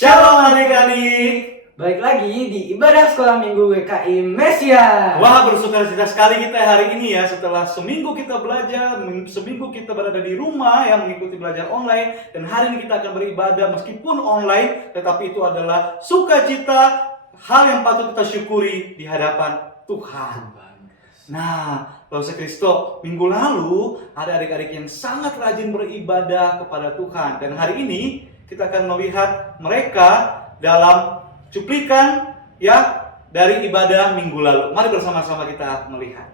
Shalom adik-adik. Balik lagi di ibadah sekolah minggu WKI Mesia. Wah, bersukacita sekali kita hari ini ya. Setelah seminggu kita belajar, seminggu kita berada di rumah yang mengikuti belajar online. Dan hari ini kita akan beribadah meskipun online, tetapi itu adalah sukacita, hal yang patut kita syukuri di hadapan Tuhan. Nah, Bapak Kristo, minggu lalu ada adik-adik yang sangat rajin beribadah kepada Tuhan. Dan hari ini kita akan melihat mereka dalam cuplikan ya dari ibadah minggu lalu. Mari bersama-sama kita melihat.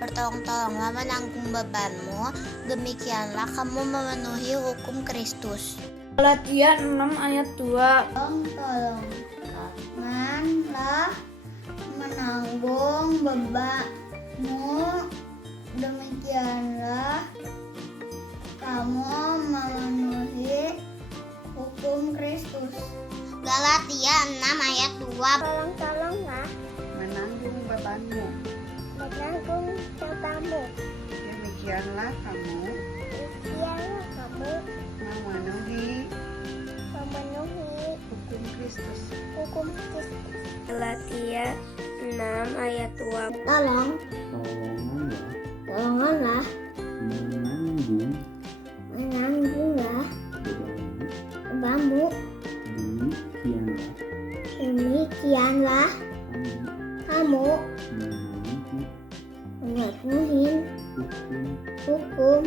Bertolong-tolonglah menanggung bebanmu, demikianlah kamu memenuhi hukum Kristus. Galatia 6 ayat 2. Tolong-tolonglah menanggung bebanmu, demikianlah kamu memenuhi hukum Kristus. Galatia 6 ayat 2. Tolong-tolonglah menanggung bebanmu, demikianlah kamu memenuhi hukum Kristus. Galatia 6 ayat 2. Tolonganlah Menanggunglah bebanmu, bebanmu, demikianlah kamu memenuhi hukum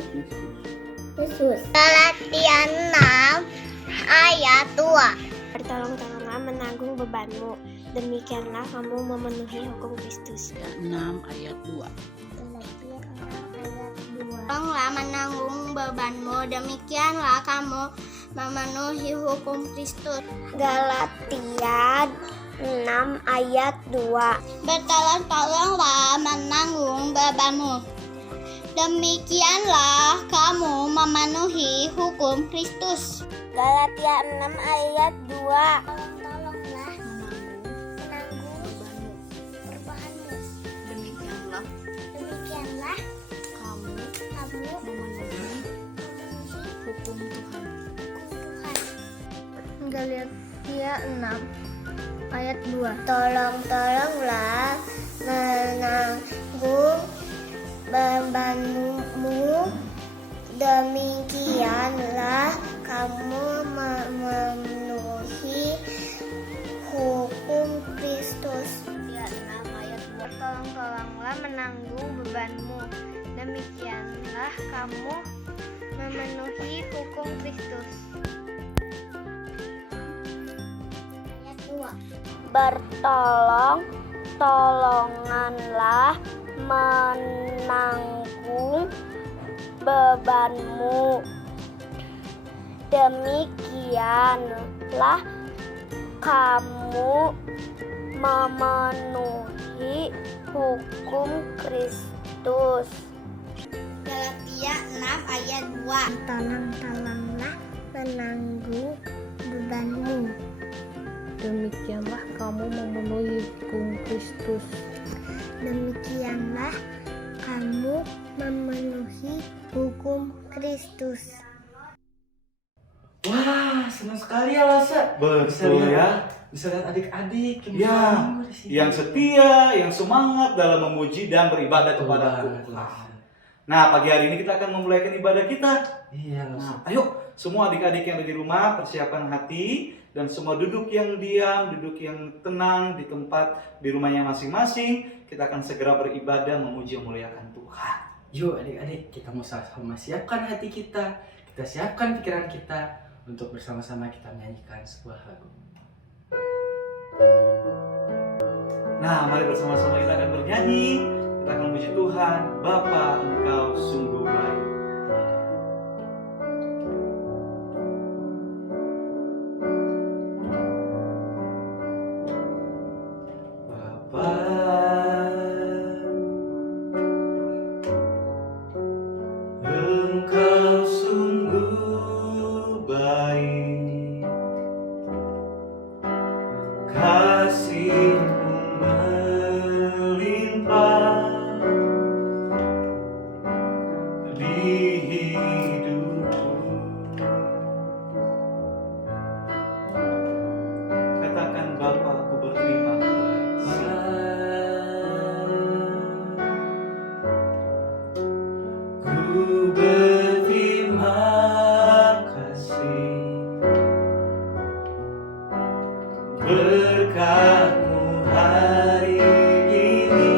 Yesus. Galatia 6 ayat 2. Bertolong-tolonglah menanggung bebanmu, demikianlah kamu memenuhi hukum Kristus. 6 ayat 2. Tolonglah menanggung bebanmu, demikianlah kamu memenuhi hukum Kristus. Galatia 6 ayat 2. Bertolong-tolonglah menanggung bebanmu, demikianlah kamu memenuhi hukum Kristus. Galatia 6 ayat 2. Tolonglah menanggung bebanmu, Demikianlah demikianlah kamu kamu memenuhi hukum Tuhan. Galatia 6 ayat 2. Tolong-tolonglah menanggung bebanmu, demikianlah kamu memenuhi hukum Kristus. Ya, 6 ayat 2. Tolong-tolonglah menanggung bebanmu, demikianlah kamu memenuhi hukum Kristus. Ayat 2. Bertolong-tolonganlah menanggung bebanmu, demikianlah kamu memenuhi hukum Kristus. Galatia 6 ayat 2. Tolong-tolonglah menanggung bebanmu, Demikianlah kamu memenuhi hukum Kristus. demikianlah kamu memenuhi hukum Kristus. Wah, senang sekali ya Lasa. Betul ya. Bisa lihat adik-adik yang Ya, berminggu di sini. yang setia, yang semangat dalam memuji dan beribadah kepada Tuhan. Nah, pagi hari ini kita akan memulaikan ibadah kita. Iya, Nah, Lasa. ayo semua adik-adik yang ada di rumah persiapkan hati dan semua duduk yang diam, duduk yang tenang di tempat di rumahnya masing-masing. Kita akan segera beribadah memuji dan memuliakan Tuhan. Yuk adik-adik, kita mau sama-sama siapkan hati kita siapkan pikiran kita untuk bersama-sama kita menyanyikan sebuah lagu. Nah, mari bersama-sama kita akan bernyanyi Kita akan puji Tuhan, Bapa, Engkau sungguh baik. Bapa, Engkau sungguh baik, kasih-Mu melimpah di hidupku. Katakan, Bapa, aku berterima kasih. Ku berterima kasih, berkat-Mu hari ini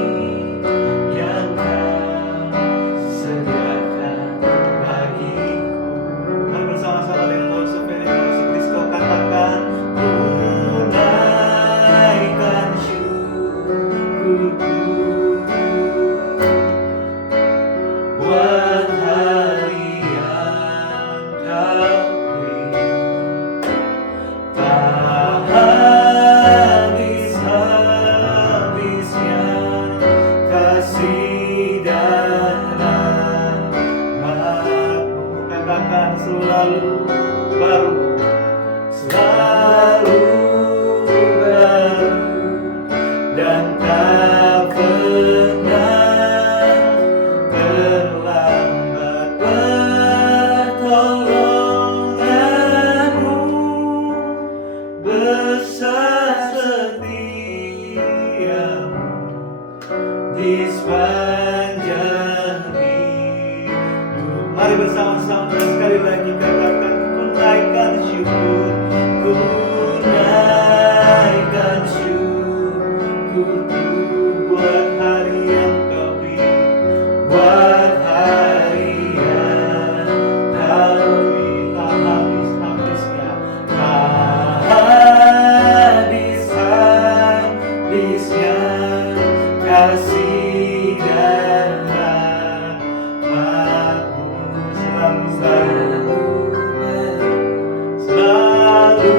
yang Kau sediakan bagiku. Mari bersama-sama dengan Lord Sofia dan Lord Kristo katakan, tunaikan syukurku buat hari yang Kau beri. Tak habis-habisnya kasih dan rahmat-Mu. Katakan, selalu baru, selalu baru, dan tak pernah terlambat pertolongan-Mu. Besar setia-Mu di sepanjang hidup. Mari bersama-sama sekali lagi katakan, tunaikan syukur, tunaikan syukurku buat hari yang Kau beri, buat hari yang Kau beri. Tak habis-habisnya, tak habis-habisnya kasih dan rahmat-Mu. Selalu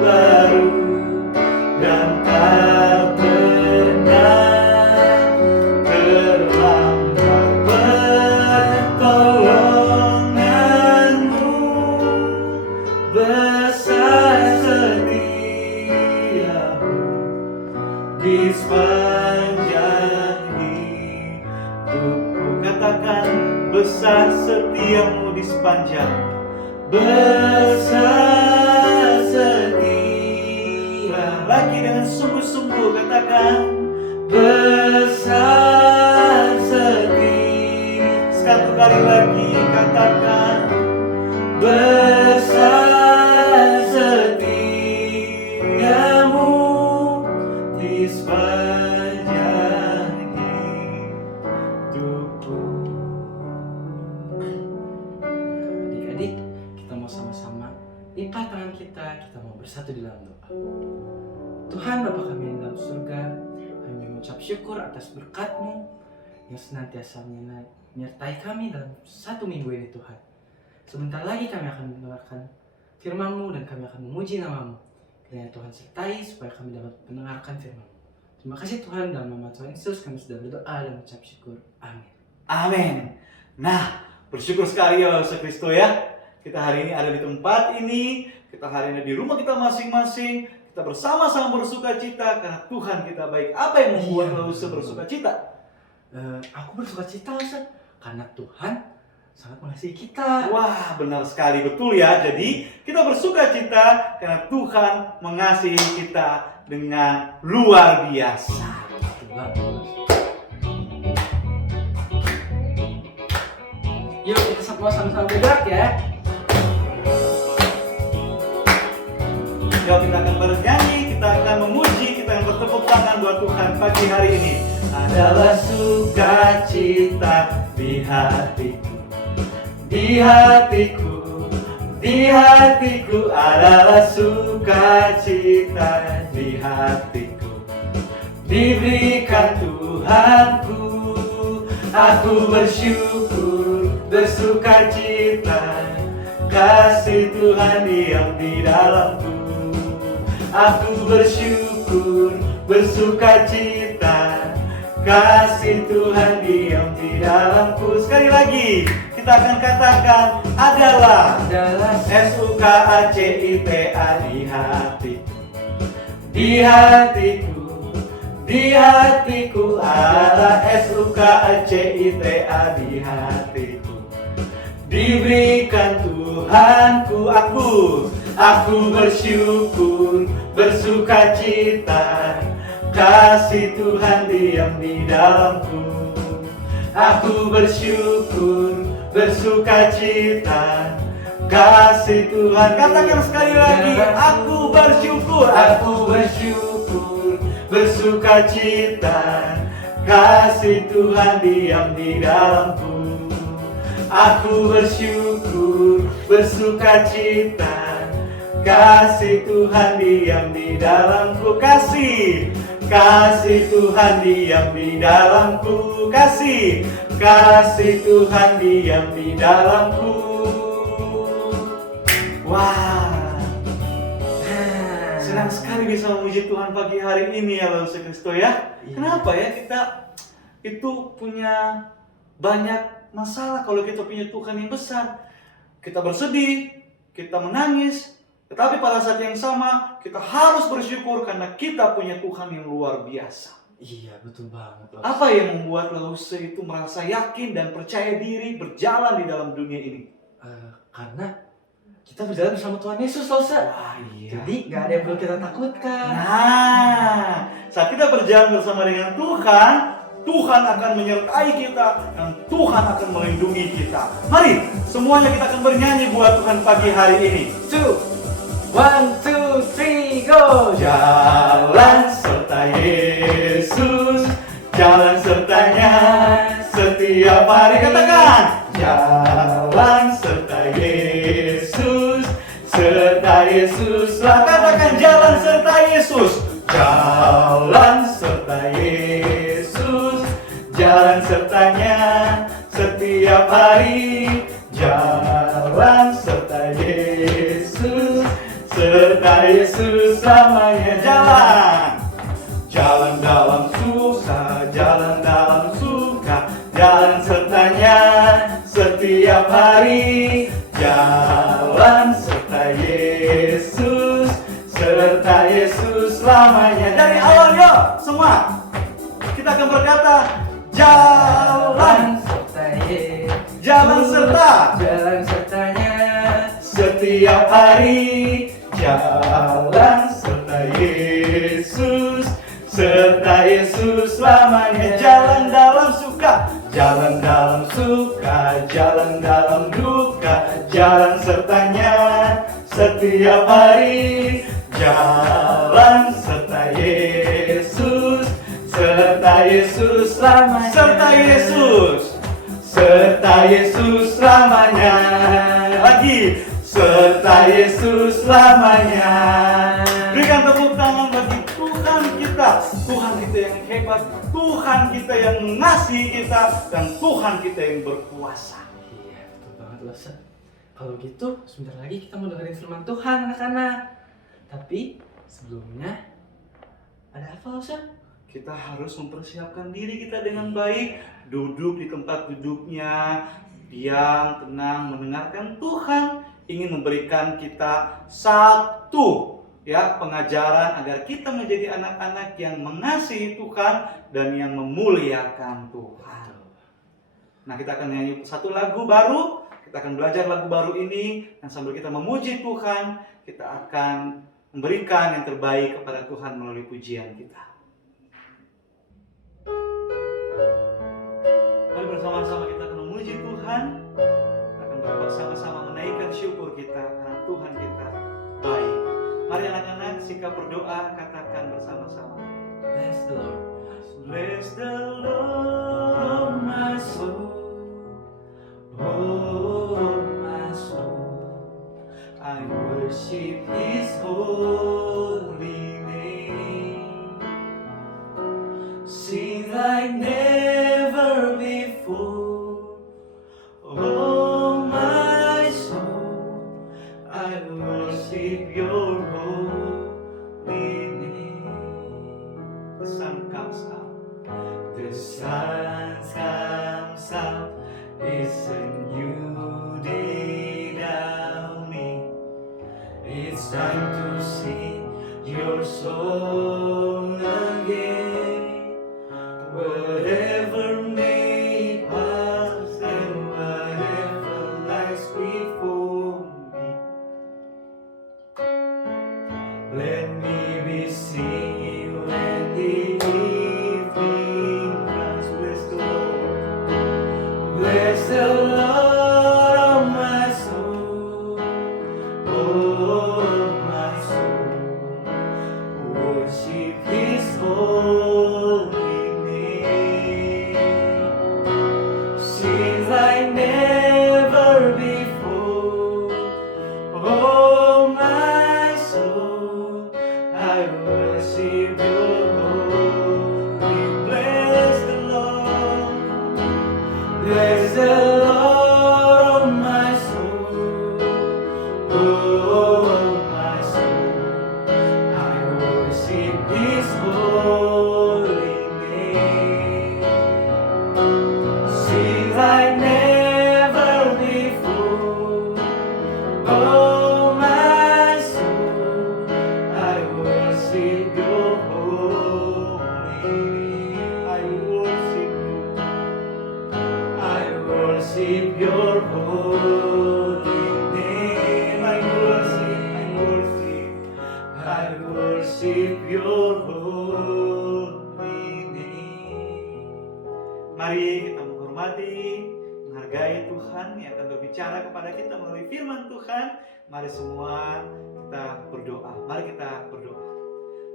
baru, dan tak pernah terlambat pertolongan-Mu. Besar setia-Mu di sepanjang hidupku. Katakan, besar setia-Mu di sepanjang. Besar setia. Lagi dengan sungguh-sungguh katakan, besar setia. Satu kali lagi katakan, besar setia-Mu di sepanjang hidupku. Adik-adik, kita mau sama-sama lipat tangan kita mau bersatu di dalam doa. Tuhan Bapa kami yang dalam surga, kami mengucap syukur atas berkat-Mu yang senantiasa menyertai kami dalam satu minggu ini Tuhan. Sebentar lagi kami akan mendengarkan firman-Mu dan kami akan memuji nama-Mu. Kiranya Tuhan sertai supaya kami dapat mendengarkan firman-Mu. Terima kasih Tuhan, dalam nama Tuhan Yesus kami sudah berdoa dan mengucap syukur. Amin. Amin. Nah, bersyukur sekali ya Lord Kristo ya. Kita hari ini ada di tempat ini, kita hari ini di rumah kita masing-masing. Kita bersama-sama bersuka cita karena Tuhan kita baik. Apa yang membuat Lord bersuka cita? Aku bersuka cita Ustaz, karena Tuhan sangat mengasihi kita. Wah, benar sekali, betul ya. Jadi kita bersuka cita karena Tuhan mengasihi kita dengan luar biasa. Yuk kita sama-sama bergerak ya. Yuk kita akan bernyanyi, kita akan memuji, kita akan bertepuk tangan buat Tuhan pagi hari ini. Adalah sukacita di hatiku, di hatiku, di hatiku adalah sukacita di hatiku. diberikan Tuhanku. Aku bersyukur, bersuka cita, kasih Tuhan diam di dalamku. Aku bersyukur, bersuka cita, kasih Tuhan diam di dalamku. Sekali lagi, kita akan katakan adalah SUKACITA di hatiku. Di hatiku, di hatiku ada SUKACITA di hatiku. Diberikan Tuhanku, aku bersyukur, bersuka cita, kasih Tuhan diam di dalamku. Aku bersyukur, bersuka cita, kasih Tuhan. Katakan sekali lagi, aku bersyukur, bersuka cita, kasih Tuhan diam di dalamku. Aku bersyukur, bersuka cita, kasih Tuhan diam di dalamku. Kasih Tuhan diam di dalamku. Kasih Tuhan diam di dalamku. Wah, senang sekali bisa memuji Tuhan pagi hari ini ya Bapak Kristo ya. Kenapa ya kita itu punya banyak masalah kalau kita punya Tuhan yang besar. Kita bersedih, kita menangis, tetapi pada saat yang sama kita harus bersyukur karena kita punya Tuhan yang luar biasa. Iya, betul banget. Apa yang membuat Lause itu merasa yakin dan percaya diri berjalan di dalam dunia ini? Karena kita berjalan bersama Tuhan Yesus, Lause. Wah, iya. Jadi gak ada yang perlu kita takutkan. Nah, saat kita berjalan bersama dengan Tuhan, Tuhan akan menyertai kita dan Tuhan akan melindungi kita. Mari semuanya kita akan bernyanyi buat Tuhan pagi hari ini. 1, 2, 3, go! Jalan serta Yesus, jalan sertanya setiap hari. Katakan, jalan serta Yesus, serta Yesus. Katakan, jalan serta Yesus, jalan serta Yesus, jalan sertanya setiap hari. Jalan serta Yesus, serta Yesus selamanya. Jalan dalam susah, jalan dalam suka, jalan sertanya setiap hari. Jalan serta Yesus, serta Yesus selamanya. Dari awal yuk semua kita akan berkata, jalan serta Yesus, jalan serta, jalan sertanya setiap hari. Jalan serta Yesus, serta Yesus selamanya. Jalan dalam suka, jalan dalam suka, jalan dalam duka, jalan sertanya setiap hari. Jalan serta Yesus, serta Yesus selamanya. Serta Yesus, serta Yesus selamanya. Lagi, serta Yesus selamanya. Berikan tepuk tangan bagi Tuhan kita. Tuhan kita yang hebat, Tuhan kita yang mengasihi kita, dan Tuhan kita yang berkuasa. Iya, betul banget, Lause. Kalau gitu, sebentar lagi kita mau dengerin firman Tuhan, anak-anak. Tapi sebelumnya ada apa, Lause? Kita harus mempersiapkan diri kita dengan baik, duduk di tempat duduknya, diam, tenang, mendengarkan Tuhan ingin memberikan kita satu pengajaran agar kita menjadi anak-anak yang mengasihi Tuhan dan yang memuliakan Tuhan. Nah, kita akan nyanyi satu lagu baru, kita akan belajar lagu baru ini, dan sambil kita memuji Tuhan, kita akan memberikan yang terbaik kepada Tuhan melalui pujian kita. Mari bersama-sama kita akan memuji Tuhan. Kita akan bersama-sama menaikkan syukur kita karena Tuhan kita baik. Mari anak-anak sikap berdoa, katakan bersama-sama. Bless the Lord. Bless the Lord, my soul. Oh, my soul. I worship His holy name. like never before. Oh my soul, I worship your holy name. The sun comes up. The sun comes up, it's a new day dawning. It's time to sing your song again. Whatever may pass and whatever lies before me, let me be singing when the evening comes. Bless the Lord. Bless the Lord, oh my soul. Oh my soul. Worship His holy name. Sing like never before. Oh my soul, I worship your holy. Bless the Lord. Bless the Lord, oh my soul. Oh my soul, I worship His holy name. Sing like never before. Oh my soul, I worship your holy name. I worship you. I worship your holy name. I worship your holy name. Mari kita menghormati, menghargai Tuhan yang akan berbicara kepada kita melalui firman Tuhan. Mari semua kita berdoa. Mari kita berdoa.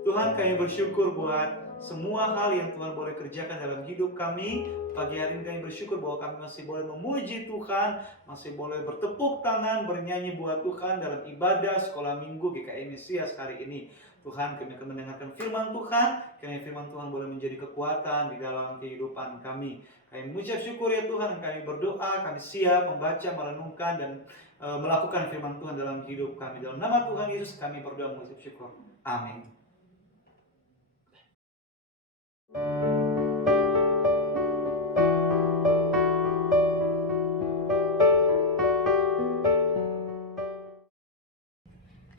Tuhan, kami bersyukur buat semua hal yang Tuhan boleh kerjakan dalam hidup kami. Pagi hari ini kami bersyukur bahwa kami masih boleh memuji Tuhan, masih boleh bertepuk tangan, bernyanyi buat Tuhan dalam ibadah sekolah minggu GKI Mesias hari ini. Tuhan, kami akan mendengarkan firman Tuhan, kami firman Tuhan boleh menjadi kekuatan di dalam kehidupan kami. Kami mengucap syukur ya Tuhan, kami berdoa, kami siap membaca, merenungkan, dan melakukan firman Tuhan dalam hidup kami. Dalam nama Tuhan Yesus kami berdoa mengucap syukur. Amin.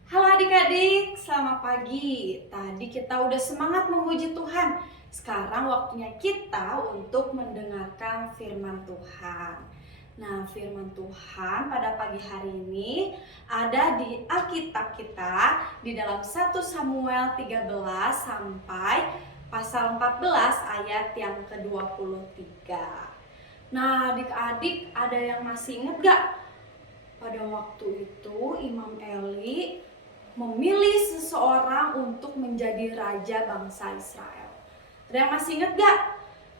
Halo adik-adik, selamat pagi. Tadi kita udah semangat memuji Tuhan. Sekarang waktunya kita untuk mendengarkan firman Tuhan. Nah, firman Tuhan pada pagi hari ini ada di Alkitab kita di dalam 1 Samuel 13 sampai pasal 14 ayat yang ke-23. Nah, adik-adik ada yang masih ingat gak? Pada waktu itu Imam Eli memilih seseorang untuk menjadi raja bangsa Israel. Ada yang masih ingat gak?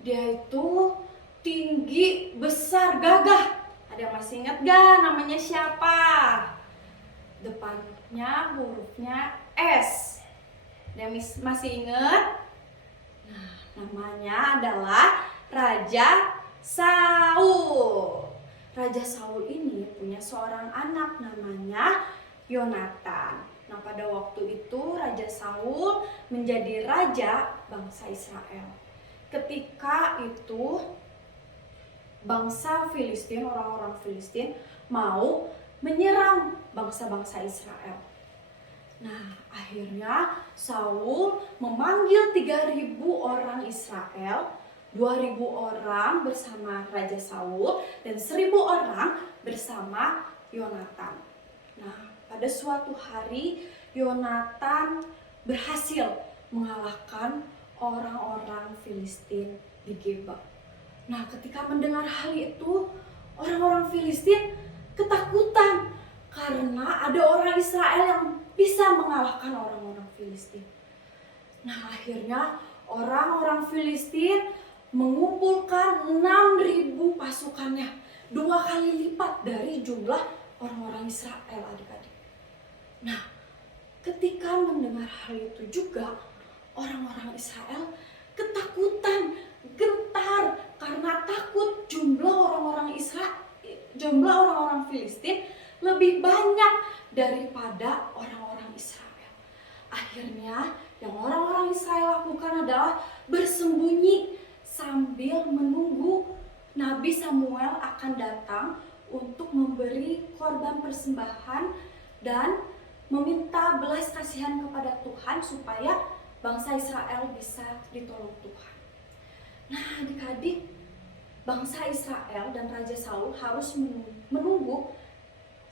Dia itu tinggi, besar, gagah. Ada yang masih ingat gak namanya siapa? Depannya hurufnya S. Ada yang masih ingat? Nah, namanya adalah Raja Saul. Raja Saul ini punya seorang anak namanya Yonatan. Nah, pada waktu itu Raja Saul menjadi raja bangsa Israel. Ketika itu bangsa Filistin, orang-orang Filistin mau menyerang bangsa-bangsa Israel. Nah, akhirnya Saul memanggil 3.000 orang Israel, 2.000 orang bersama Raja Saul, dan 1.000 orang bersama Yonatan. Nah, pada suatu hari Yonatan berhasil mengalahkan orang-orang Filistin di Geba. Nah, ketika mendengar hal itu, orang-orang Filistin ketakutan karena ada orang Israel yang bisa mengalahkan orang-orang Filistin. Nah, akhirnya orang-orang Filistin mengumpulkan 6.000 pasukannya, 2 kali lipat dari jumlah orang-orang Israel, adik-adik. Nah, ketika mendengar hal itu juga, orang-orang Israel ketakutan, gentar karena takut jumlah orang-orang Filistin lebih banyak daripada orang-orang Israel. Akhirnya yang orang-orang Israel lakukan adalah bersembunyi sambil menunggu Nabi Samuel akan datang untuk memberi korban persembahan dan meminta belas kasihan kepada Tuhan supaya bangsa Israel bisa ditolong Tuhan. Nah, adik-adik, bangsa Israel dan Raja Saul harus menunggu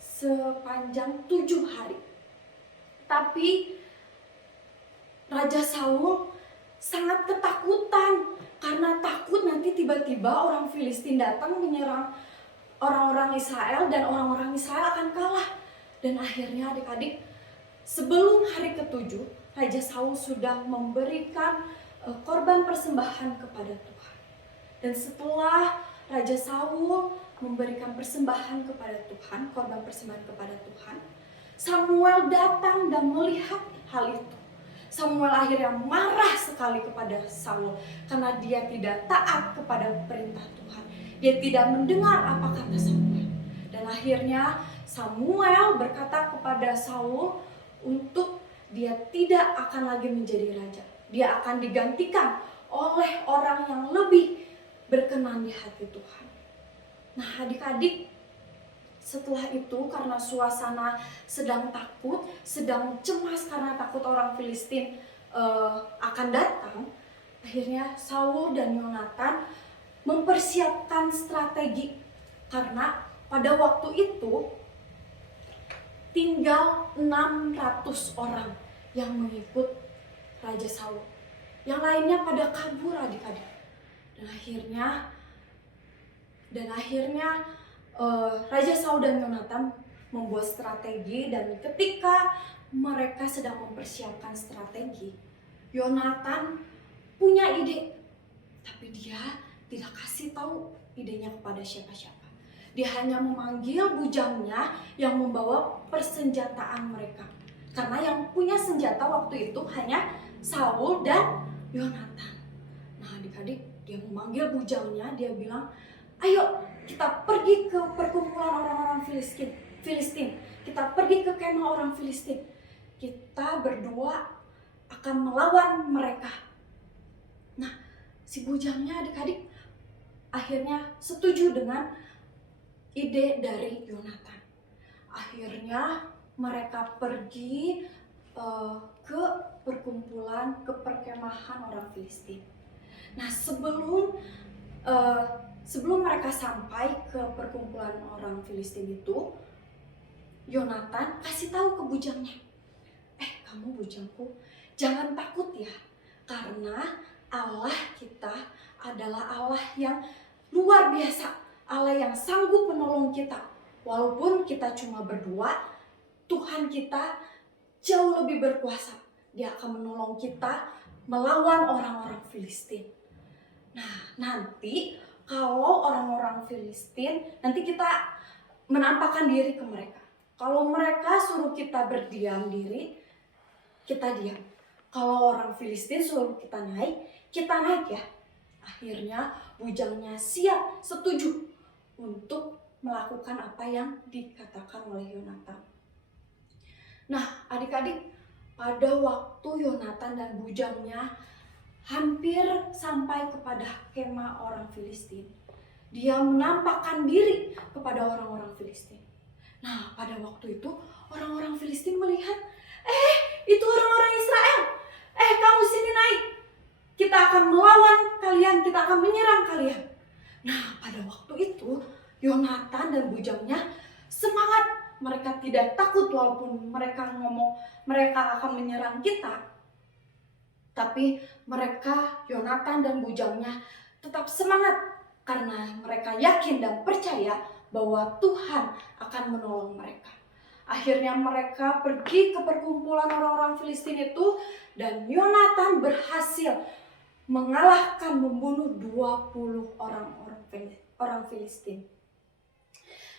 sepanjang 7 hari. Tapi Raja Saul sangat ketakutan karena takut nanti tiba-tiba orang Filistin datang menyerang orang-orang Israel dan orang-orang Israel akan kalah. Dan akhirnya adik-adik, sebelum hari ke-7, Raja Saul sudah memberikan korban persembahan kepada Tuhan. Dan setelah Raja Saul memberikan persembahan kepada Tuhan, korban persembahan kepada Tuhan, Samuel datang dan melihat hal itu. Samuel akhirnya marah sekali kepada Saul karena dia tidak taat kepada perintah Tuhan. Dia tidak mendengar apa kata Samuel. Dan akhirnya Samuel berkata kepada Saul untuk dia tidak akan lagi menjadi raja. Dia akan digantikan oleh orang yang lebih berkenan di hati Tuhan. Nah, adik-adik, setelah itu karena suasana sedang takut, sedang cemas karena takut orang Filistin akan datang, akhirnya Saul dan Yonatan mempersiapkan strategi karena pada waktu itu tinggal 600 orang yang mengikut Raja Saul. Yang lainnya pada kabur, adik-adik. Dan akhirnya Raja Saul dan Yonatan membuat strategi, dan ketika mereka sedang mempersiapkan strategi, Yonatan punya ide, tapi dia tidak kasih tahu idenya kepada siapa-siapa. Dia hanya memanggil bujangnya yang membawa persenjataan mereka. Karena yang punya senjata waktu itu hanya Saul dan Yonatan. Nah, adik-adik, dia memanggil bujangnya, dia bilang, "Ayo kita pergi ke perkumpulan orang-orang Filistin. Kita pergi ke kemah orang Filistin. Kita berdua akan melawan mereka." Nah, si bujangnya adik-adik akhirnya setuju dengan ide dari Yonatan. Akhirnya mereka pergi ke perkumpulan, ke perkemahan orang Filistin. Nah, sebelum mereka sampai ke perkumpulan orang Filistin itu, Yonatan kasih tahu ke bujangnya, "Kamu bujangku, jangan takut ya, karena Allah kita adalah Allah yang luar biasa, Allah yang sanggup menolong kita. Walaupun kita cuma berdua, Tuhan kita jauh lebih berkuasa. Dia akan menolong kita melawan orang-orang Filistin. Nah, nanti kalau orang-orang Filistin, nanti kita menampakkan diri ke mereka. Kalau mereka suruh kita berdiam diri, kita diam. Kalau orang Filistin suruh kita naik ya." Akhirnya bujangnya siap, setuju untuk melakukan apa yang dikatakan oleh Yonatan. Nah, adik-adik, pada waktu Yonatan dan bujangnya hampir sampai kepada kemah orang Filistin, dia menampakkan diri kepada orang-orang Filistin. Nah, pada waktu itu orang-orang Filistin melihat, itu orang-orang Israel. Kamu sini naik. Kita akan melawan kalian, kita akan menyerang kalian. Nah, pada waktu itu Yonatan dan bujangnya semangat. Mereka tidak takut walaupun mereka ngomong mereka akan menyerang kita. Tapi mereka, Yonatan dan bujangnya, tetap semangat karena mereka yakin dan percaya bahwa Tuhan akan menolong mereka. Akhirnya mereka pergi ke perkumpulan orang-orang Filistin itu, dan Yonatan berhasil mengalahkan, membunuh 20 orang Filistin.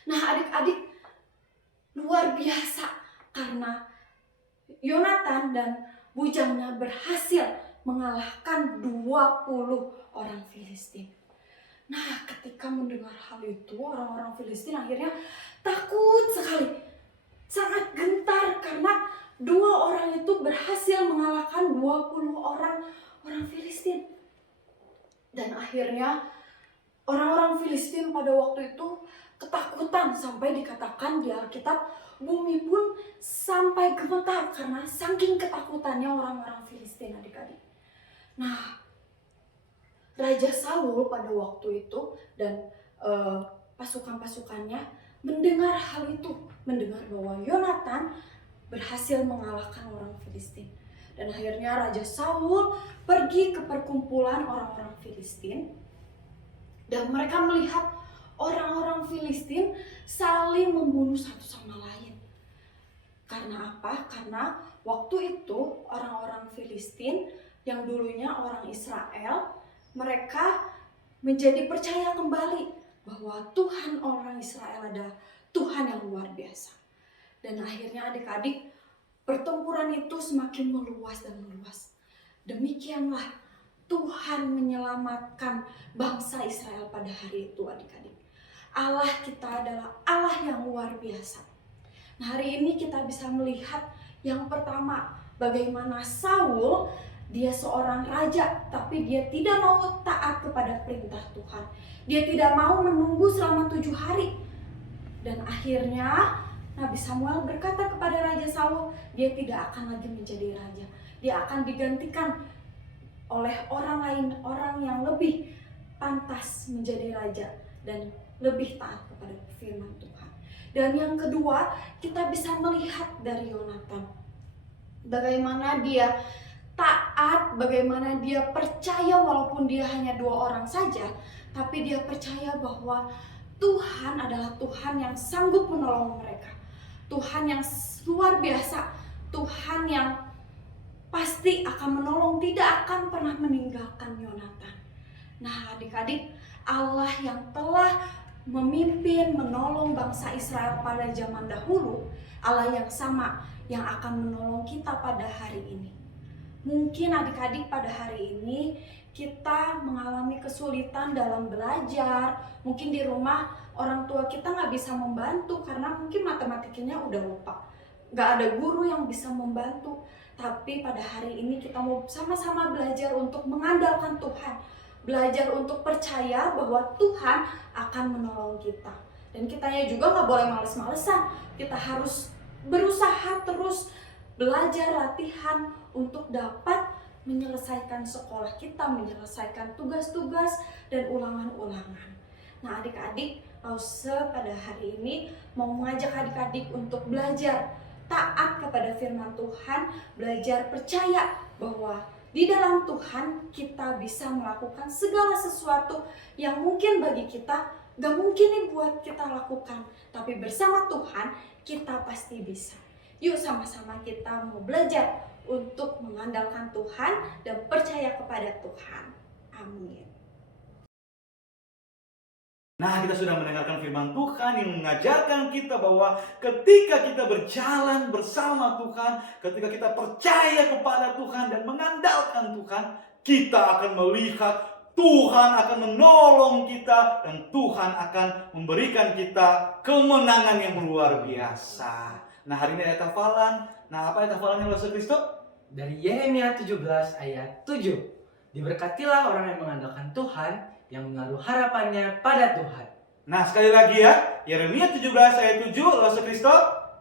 Nah, adik-adik, luar biasa karena Yonatan dan bujangnya berhasil mengalahkan 20 orang Filistin. Nah, ketika mendengar hal itu, orang-orang Filistin akhirnya takut sekali. Sangat gentar karena dua orang itu berhasil mengalahkan 20 orang Filistin. Dan akhirnya orang-orang Filistin pada waktu itu ketakutan, sampai dikatakan di Alkitab bumi pun sampai gemetar karena saking ketakutannya orang-orang Filistin, adik-adik. Nah, Raja Saul pada waktu itu dan pasukan-pasukannya mendengar hal itu, mendengar bahwa Yonatan berhasil mengalahkan orang Filistin. Dan akhirnya Raja Saul pergi ke perkumpulan orang-orang Filistin dan mereka melihat orang-orang Filistin saling membunuh satu sama lain. Karena apa? Karena waktu itu orang-orang Filistin yang dulunya orang Israel, mereka menjadi percaya kembali bahwa Tuhan orang Israel adalah Tuhan yang luar biasa. Dan akhirnya adik-adik, pertempuran itu semakin meluas dan meluas. Demikianlah Tuhan menyelamatkan bangsa Israel pada hari itu, adik-adik. Allah kita adalah Allah yang luar biasa. Nah, hari ini kita bisa melihat yang pertama, bagaimana Saul, dia seorang raja, tapi dia tidak mau taat kepada perintah Tuhan. Dia tidak mau menunggu selama 7 hari. Dan akhirnya Nabi Samuel berkata kepada Raja Saul, dia tidak akan lagi menjadi raja. Dia akan digantikan oleh orang lain, orang yang lebih pantas menjadi raja dan lebih taat kepada firman Tuhan. Dan yang kedua, kita bisa melihat dari Yonatan, bagaimana dia taat, bagaimana dia percaya walaupun dia hanya 2 orang saja, tapi dia percaya bahwa Tuhan adalah Tuhan yang sanggup menolong mereka. Tuhan yang luar biasa, Tuhan yang pasti akan menolong, tidak akan pernah meninggalkan Yonatan. Nah, adik-adik, Allah yang telah memimpin, menolong bangsa Israel pada zaman dahulu, Allah yang sama yang akan menolong kita pada hari ini. Mungkin adik-adik pada hari ini kita mengalami kesulitan dalam belajar. Mungkin di rumah orang tua kita nggak bisa membantu karena mungkin matematikanya udah lupa. Nggak ada guru yang bisa membantu. Tapi pada hari ini kita mau sama-sama belajar untuk mengandalkan Tuhan. Belajar untuk percaya bahwa Tuhan akan menolong kita. Dan kitanya juga nggak boleh males-malesan. Kita harus berusaha terus belajar, latihan untuk dapat menyelesaikan sekolah kita, menyelesaikan tugas-tugas dan ulangan-ulangan. Nah, adik-adik, Lause pada hari ini mau mengajak adik-adik untuk belajar taat kepada firman Tuhan, belajar percaya bahwa di dalam Tuhan kita bisa melakukan segala sesuatu yang mungkin bagi kita gak mungkin nih buat kita lakukan, tapi bersama Tuhan kita pasti bisa. Yuk sama-sama kita mau belajar untuk mengandalkan Tuhan dan percaya kepada Tuhan. Amin. Nah, kita sudah mendengarkan firman Tuhan yang mengajarkan kita bahwa ketika kita berjalan bersama Tuhan, ketika kita percaya kepada Tuhan dan mengandalkan Tuhan, kita akan melihat Tuhan akan menolong kita dan Tuhan akan memberikan kita kemenangan yang luar biasa. Nah, hari ini ayat hafalan. Nah, apa ayat hafalannya Lause Kristo? Dari Yeremia 17 ayat 7. Diberkatilah orang yang mengandalkan Tuhan, yang menaruh harapannya pada Tuhan. Nah, sekali lagi ya, Yeremia 17 ayat 7, Lause Kristo.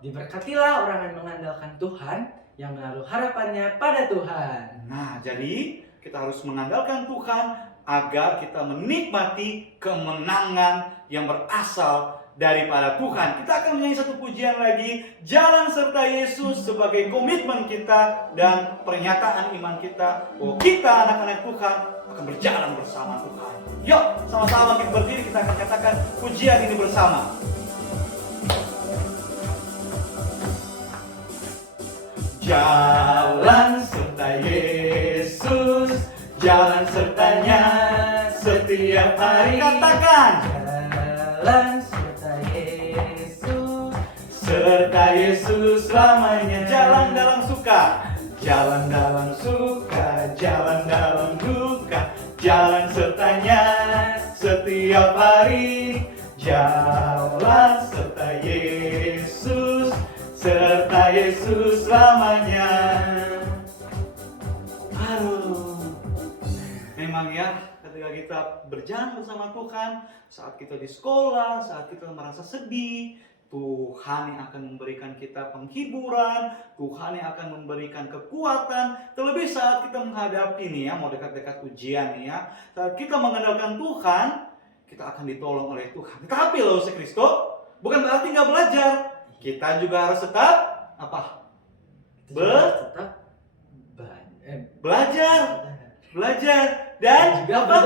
Diberkatilah orang yang mengandalkan Tuhan, yang menaruh harapannya pada Tuhan. Nah, jadi kita harus mengandalkan Tuhan agar kita menikmati kemenangan yang berasal daripada Tuhan. Kita akan menyanyi satu pujian lagi, Jalan Serta Yesus, sebagai komitmen kita dan pernyataan iman kita bahwa kita anak-anak Tuhan akan berjalan bersama Tuhan. Yuk, sama-sama kita berdiri, kita akan katakan pujian ini bersama. Jalan serta Yesus, jalan sertanya setiap hari. Katakan, Jalan serta Yesus, serta Yesus selamanya. Jalan dalam suka, jalan dalam suka, jalan dalam duka, jalan sertanya setiap hari, jalan serta Yesus selamanya. Aduh, memang ya, ketika kita berjalan bersama Tuhan, saat kita di sekolah, saat kita merasa sedih, Tuhan yang akan memberikan kita penghiburan, Tuhan yang akan memberikan kekuatan. Terlebih saat kita menghadapi nih ya, mau dekat-dekat ujian nih ya, saat kita mengandalkan Tuhan, kita akan ditolong oleh Tuhan. Tapi loh Kristo, bukan berarti nggak belajar. Kita juga harus tetap apa? Tetap belajar dan juga apa?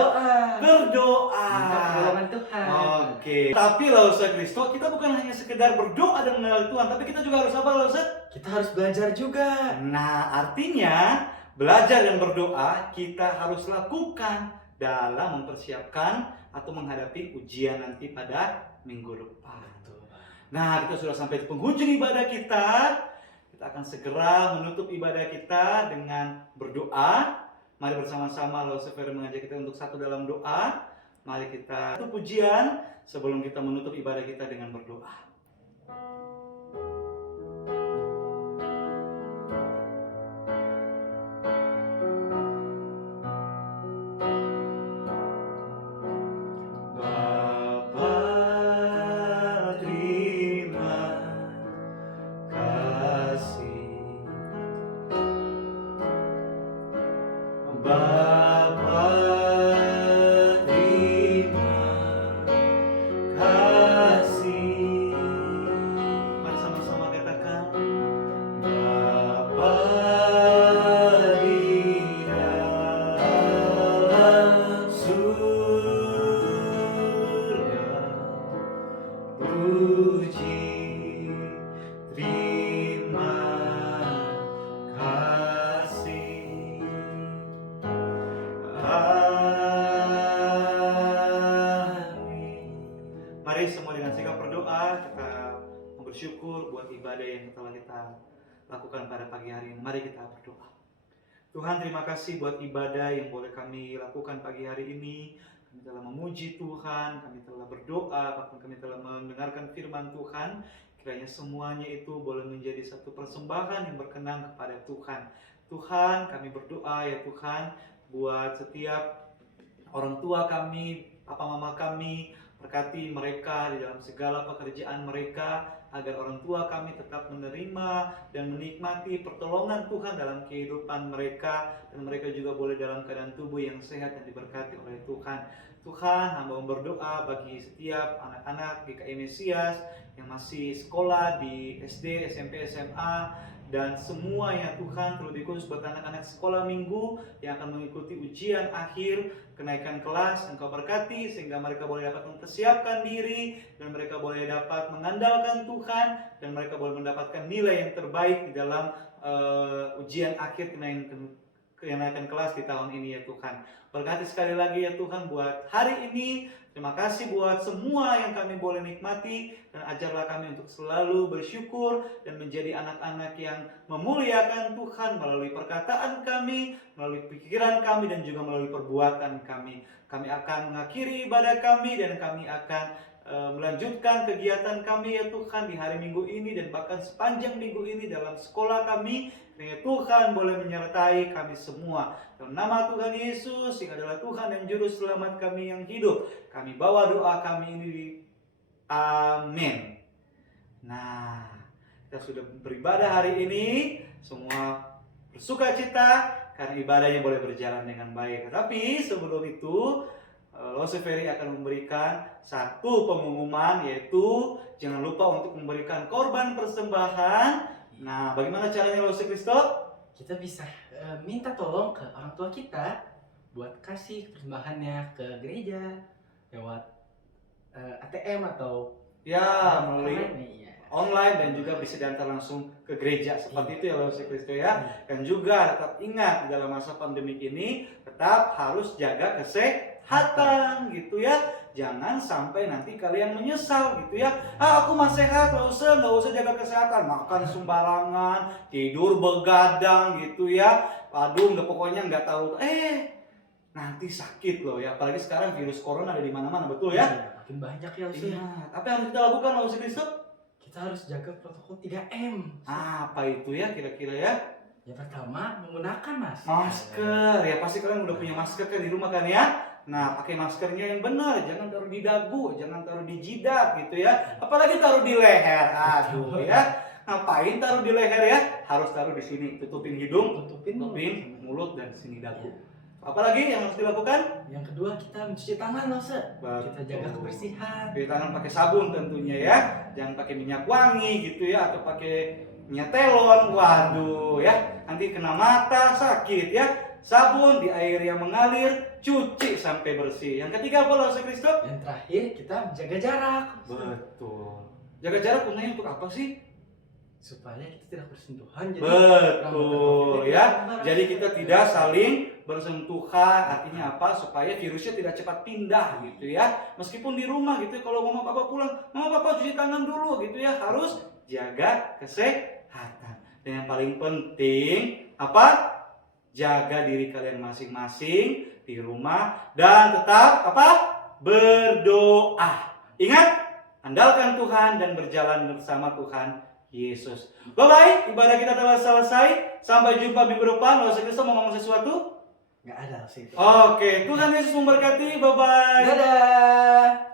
Berdoa. Minta pertolongan Tuhan. Oke. Tapi loh Kristo, kita bukan hanya sekedar berdoa dan mengenal Tuhan, tapi kita juga harus apa loh? Kita harus belajar juga. Nah, artinya belajar dan berdoa kita harus lakukan dalam mempersiapkan atau menghadapi ujian nanti pada minggu depan. Nah, kita sudah sampai di penghujung ibadah kita. Kita akan segera menutup ibadah kita dengan berdoa. Mari bersama-sama Lause Ferry mengajak kita untuk satu dalam doa. Mari kita tutup pujian sebelum kita menutup ibadah kita dengan berdoa. Mari semua dengan sigap berdoa, kita bersyukur buat ibadah yang telah kita lakukan pada pagi hari ini. Mari kita berdoa. Tuhan, terima kasih buat ibadah yang boleh kami lakukan pagi hari ini. Kami telah memuji Tuhan, kami telah berdoa, bahkan kami telah mendengarkan firman Tuhan. Kiranya semuanya itu boleh menjadi satu persembahan yang berkenan kepada Tuhan. Tuhan, kami berdoa ya Tuhan, buat setiap orang tua kami, papa mama kami, berkati mereka di dalam segala pekerjaan mereka, agar orang tua kami tetap menerima dan menikmati pertolongan Tuhan dalam kehidupan mereka, dan mereka juga boleh dalam keadaan tubuh yang sehat dan diberkati oleh Tuhan. Tuhan, hamba berdoa bagi setiap anak-anak GKI Mesias yang masih sekolah di SD, SMP, SMA, dan semuanya Tuhan, terlebih khusus buat anak-anak sekolah minggu yang akan mengikuti ujian akhir, kenaikan kelas, Engkau berkati sehingga mereka boleh dapat mempersiapkan diri, dan mereka boleh dapat mengandalkan Tuhan, dan mereka boleh mendapatkan nilai yang terbaik di dalam ujian akhir kenaikan kelas di tahun ini ya Tuhan. Berkati sekali lagi ya Tuhan buat hari ini. Terima kasih buat semua yang kami boleh nikmati, dan ajarlah kami untuk selalu bersyukur dan menjadi anak-anak yang memuliakan Tuhan melalui perkataan kami, melalui pikiran kami, dan juga melalui perbuatan kami. Kami akan mengakhiri ibadah kami dan kami akan melanjutkan kegiatan kami ya Tuhan di hari Minggu ini dan bahkan sepanjang minggu ini dalam sekolah kami. Kiranya Tuhan boleh menyertai kami semua. Dalam nama Tuhan Yesus yang adalah Tuhan dan Juru Selamat kami yang hidup, kami bawa doa kami ini di amin. Nah, kita sudah beribadah hari ini, semua bersuka cita karena ibadahnya boleh berjalan dengan baik. Tapi sebelum itu, Lause Ferry akan memberikan satu pengumuman, yaitu jangan lupa untuk memberikan korban persembahan. Nah, bagaimana caranya Lause Kristo? Kita bisa minta tolong ke orang tua kita buat kasih persembahannya ke gereja lewat ATM atau melalui online, dan juga bisa diantar langsung ke gereja seperti itu ya Lause Kristo ya. Dan juga tetap ingat dalam masa pandemik ini tetap harus jaga kesehatan gitu ya. Jangan sampai nanti kalian menyesal gitu ya. Aku mah sehat, nggak usah jaga kesehatan, makan sembarangan, tidur begadang gitu ya. Aduh, pokoknya nggak tahu. Nanti sakit loh ya. Apalagi sekarang virus corona ada di mana-mana, betul ya. makin banyak ya Ustaz. Iya, apa yang harus kita lakukan Bapak Kristus? Kita harus jaga protokol 3M. Apa itu ya kira-kira ya? Yang pertama, menggunakan masker. Masker, ya pasti kalian udah punya masker kan di rumah kan ya? Nah, pakai maskernya yang benar, jangan taruh di dagu, jangan taruh di jidat gitu ya. Apalagi taruh di leher. Aduh ya. Ngapain taruh di leher ya? Harus taruh di sini, tutupin hidung, Tutupin mulut dan sini dagu. Apalagi yang harus dilakukan? Yang kedua, kita mencuci tangan loh, Ustaz. Betul. Kita jaga kebersihan. Cuci tangan pakai sabun tentunya ya. Jangan pakai minyak wangi gitu ya, atau pakai minyak telon. Waduh ya, nanti kena mata, sakit ya. Sabun di air yang mengalir, cuci sampai bersih. Yang ketiga apa loh, Kristus? Yang terakhir, kita menjaga jarak. Betul. Jaga jarak gunanya untuk apa sih? Supaya kita tidak bersentuhan. Jadi Betul ya. Jadi kita tidak saling bersentuhan. Artinya apa? Supaya virusnya tidak cepat pindah gitu ya. Meskipun di rumah gitu, kalau mama papa pulang, mama papa cuci tangan dulu gitu ya. Harus jaga kesehatan. Dan yang paling penting apa? Jaga diri kalian masing-masing di rumah dan tetap apa? Berdoa. Ingat, andalkan Tuhan dan berjalan bersama Tuhan Yesus. Bye-bye, ibadah kita telah selesai. Sampai jumpa minggu depan. Kalau Kristus mau ngomong sesuatu? nggak ada sih. Oke, Tuhan Yesus memberkati. Bye-bye. Dadah.